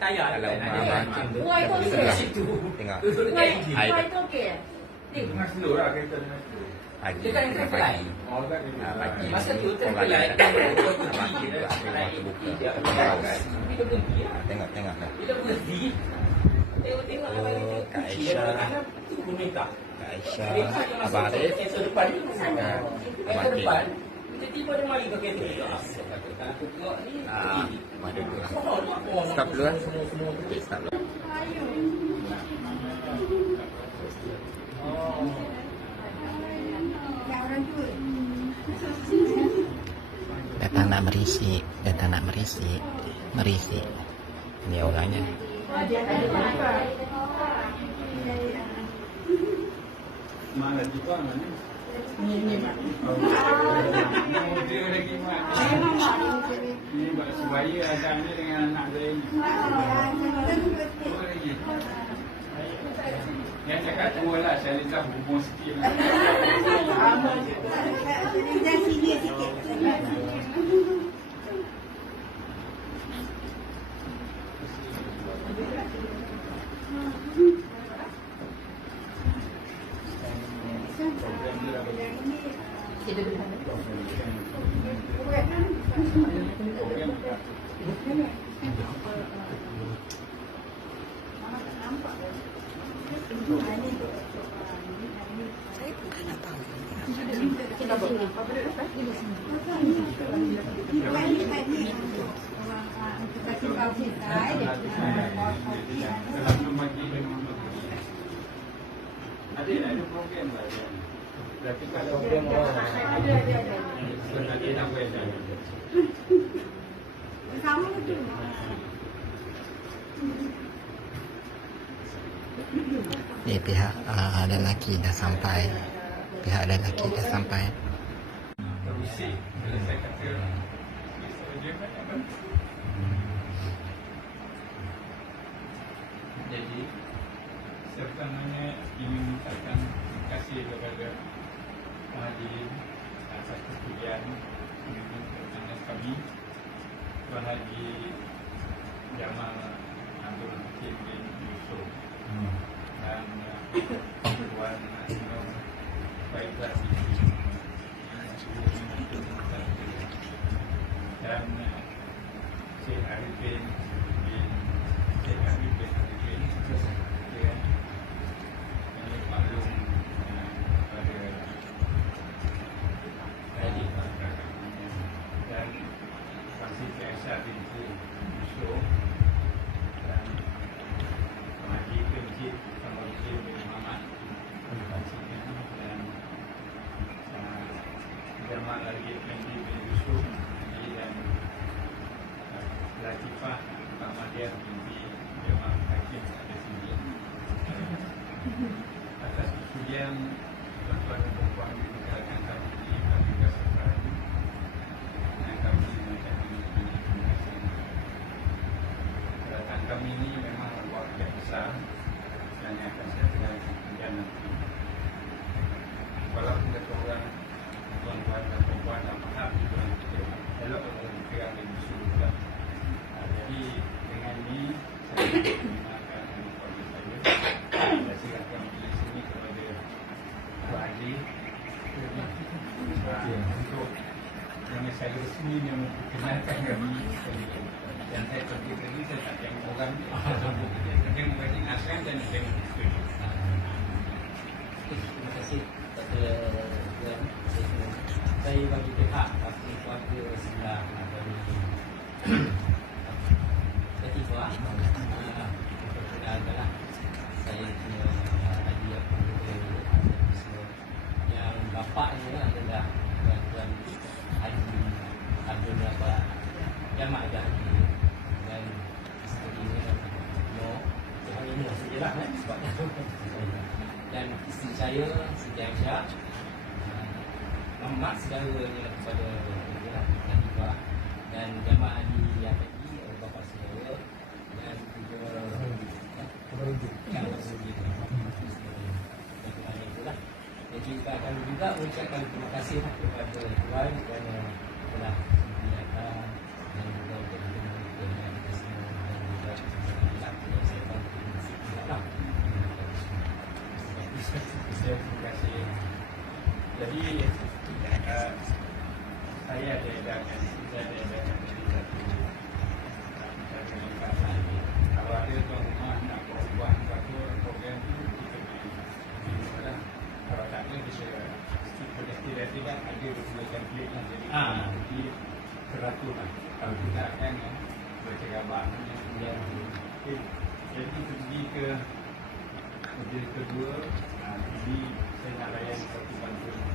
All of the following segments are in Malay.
Kalau mama tengok Dengan slow lah kereta dengan slow. pagi Dia kan pagi fly. pagi Masa tu orang fly. lain pagi tu aku waktu buka haus. Kita berhenti lah. Tengok lah Kita berhenti. Tengok-tengok Oh, Kak Aisyah. Turun minta. Kak Aisyah Abang Arif Kereta depan ni. Abang Kereta Arif depan. Tiba-tiba dia mari ke kereta kita. Aku tengok ni. Madu dulu lah. Stop Stop dulu lah. Semua. Stop dulu. Datang nak merisik Merisik Ini orangnya Mana juga mana? Ni dia lagi mak. Ni buat sebaya ada ni dengan anak saya ni. Dua lagi. Yang cakap tua lah, saya lihat hubung sikit lah. Ada program lah. Berarti kalau program nanti nak buat Sama tu. Ni pihak lelaki dah sampai terusik. Bila saya kata dia kan apa? Jadi sebenarnya ingin mengucapkan terima kasih kepada hadirin atas kesudian dengan kami Tuan Haji Jamal Abdul Hakim bin Yusof dan Tuan Nur Faizal dan Syekh Arifin ini maklum pada dan Siti Aisyah binti Yusuf dan Haji Masjid Masjid bin Muhammad dan Jamal Arif binti Yusuf dan Latifah Ahmadiyah binti Jamal Hakim ada sini. Atas kesudian tuan-tuan dan puan di masyarakat kami di Afrika Selatan yang kami mengucapkan terima kasih. Kedatangan kami ini memang luar biasa dan yang akan saya telah kemudian nanti. Walaupun kata orang tuan-tuan dan puan dan mahal juga kita elok orang kira dan disuruh juga. Jadi dengan ini saya menggunakan kepada saya. Saya silakan di sini kepada Pak Haji untuk dengan saya resmi yang memperkenalkan kami dan saya pergi tadi saya tak tengok orang saya sebut saya tengok bagi asal dan tengok Terima kasih kepada Tuan. Saya bagi pihak pasti keluarga sebelah dari Latifah perkenalkanlah saya punya hadiah kepada yang bapaknya adalah Tuan Haji Abdul Rahman Jamal Haji dan isterinya Nur Nur sajalah sebabnya dan isteri saya Siti Aisyah Muhammad saudaranya kepada Latifah dan Jamal Ali yang tadi bapa saya dan juga yang itulah. Jadi kita akan juga mengucapkan terima kasih kepada Tuan kerana telah sediakan dan juga berkenan dengan kita semua dan juga Modul kedua, ini saya nak layan satu bantuan.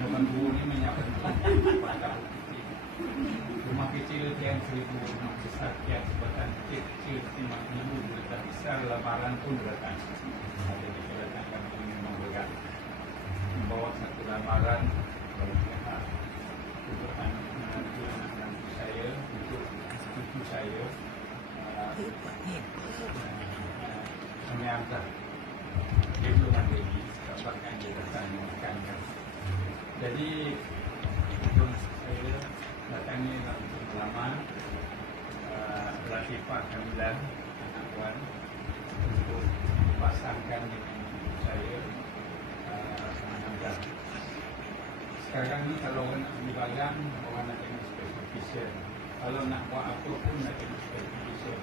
Bantuan ini menyiapkan pada rumah kecil yang 1,000, rumah besar yang sebatan kecil 5,000, letak besar lamaran pun datang. Jadi kita datangkan pun memang berat. Membawa satu lamaran untuk menantu saya, untuk cucu saya, mengantar. Dia belum ada lagi, dapatkan dia datang makankan. Jadi untuk saya datangnya untuk melamar Latifah Kamilan, anak Puan, untuk dipasangkan dengan saya mengantar. Sekarang ni kalau orang nak beli barang, orang nak tengok specification. Kalau nak buat apa pun nak tengok specification.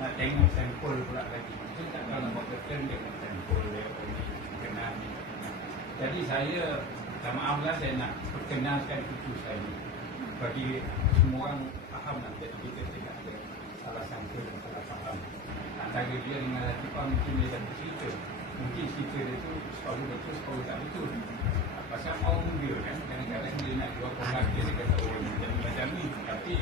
Nak tengok sampel pula lagi. Kita tak tahu nak buat curtain, tengok sampel dia, kenal ni. Jadi saya, minta maaf lah, saya nak perkenalkan cucu saya. Bagi semua orang faham nanti kita tidak ada salah sangka dan salah faham. Antara dia dengan Latifah mungkin dia satu cerita. Mungkin cerita dia tu separuh betul, separuh tak betul. Pasal orang dia kan, kadang-kadang dia nak jual produk dia, dia kata orang macam ni. Tapi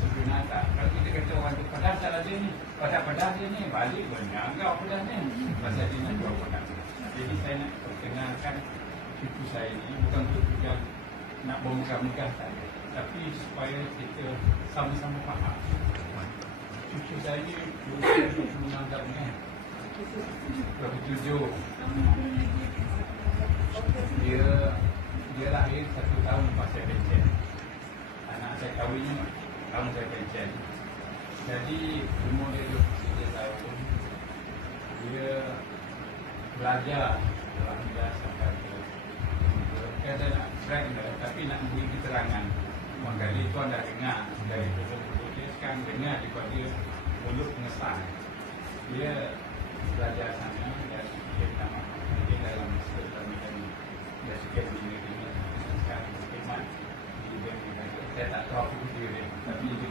sebenarnya tak. Kalau kita kata orang tu pedas salah dia ni, pedas dia ni, balik benar kau pedas ni. Pasal dia nak jual produk. Jadi saya nak perkenalkan cucu saya ni, bukan untuk tujuan nak bermegah-megah saja. Tapi supaya kita sama-sama faham. Cucu saya ni berusia 26 tahun kan. 27. Dia lahir 1 tahun lepas saya pencen. Anak saya kahwin tahun saya pencen. Jadi umur dia 23 tahun. Dia belajar alhamdulillah sampai kata nak track tapi nak beri keterangan. Maknanya tuan dah dengar dari mulut dia, sekarang dengar daripada dia mulut pengesan. Dia belajar sana dan dia nama dia dalam sekolah ni dia sekian ini sekarang berkhidmat di bidang saya tak tahu apa dia tapi dia